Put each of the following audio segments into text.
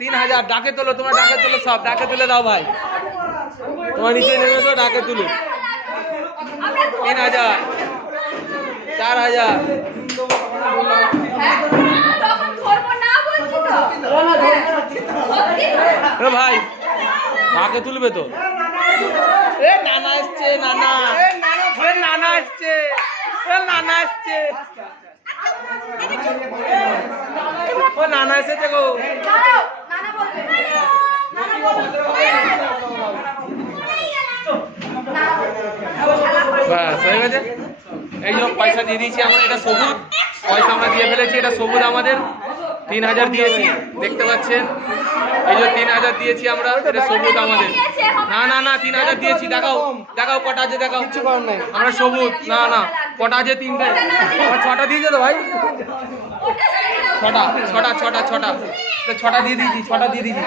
তিন হাজার ডাকে তোলো, তোমার ডাকে তোলো সব, ডাকে তুলে দাও ভাই। তোমার নিচে নেমে তো ডাকে তুলো। তিন হাজার চার হাজার ভাই ডাকে তুলবে তো। এ নানা এসছে, নানা। নানা এসছে নানা এসছে। ও নানা এসেছে গো। ব্যাস হয়ে গেছে। এই যে পয়সা দিয়ে দিয়েছি আমরা এটা সবুজ। পয়সা আমরা দিয়ে ফেলেছি এটা সবুজ আমাদের। তিন হাজার দিয়েছি দেখতে পাচ্ছেন? এই যে তিন হাজার দিয়েছি আমরা এটা সবুজ আমাদের। না না না তিন হাজার দিয়েছি দেখাও দেখাও কটা আছে দেখাও। আমরা সবুজ না না। কটা আছে তিনটে ছটা দিয়েছে তো ভাই ছটা ছটা ছটা ছটা তো ছটা দিয়ে দিয়েছি ছটা দিয়ে দিয়েছি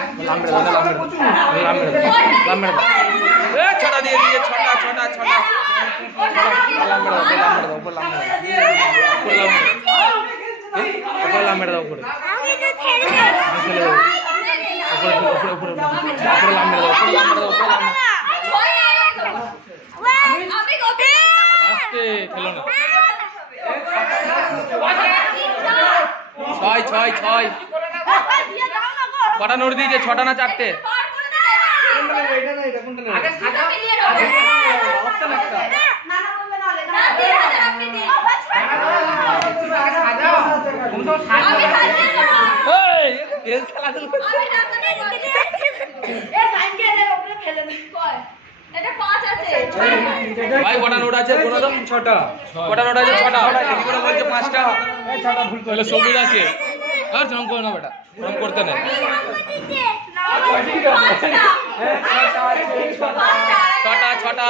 ছটা দিয়ে দিয়েছে ছটা ছটা ছটা লাম মেরে দাও, উপর। উপর উপর দাও, উপরে। ফেলে দেবো। উপরে, উপরে, উপরে, উপরে। উপরে লাম মেরে দাও, উপরে লাম মেরে দাও, উপরে লাম মেরে দাও। আমি গোপে আস্তে, খেলো না। ছয় ছয় ছয়। কটা নোট দিয়েছে? ছটা না চারটে? খেলাধুলো এটা পাঁচ আছে। ভাই কটা নোট আছে? কোনো তো ছটা। কটা নোট আছে? ছটা। এদিকে করে বলছে পাঁচটা। ছটা। ভুল করলে সবুজ আছে। আর জম করে না বেটা। জম করতে নেই। ছটা ছটা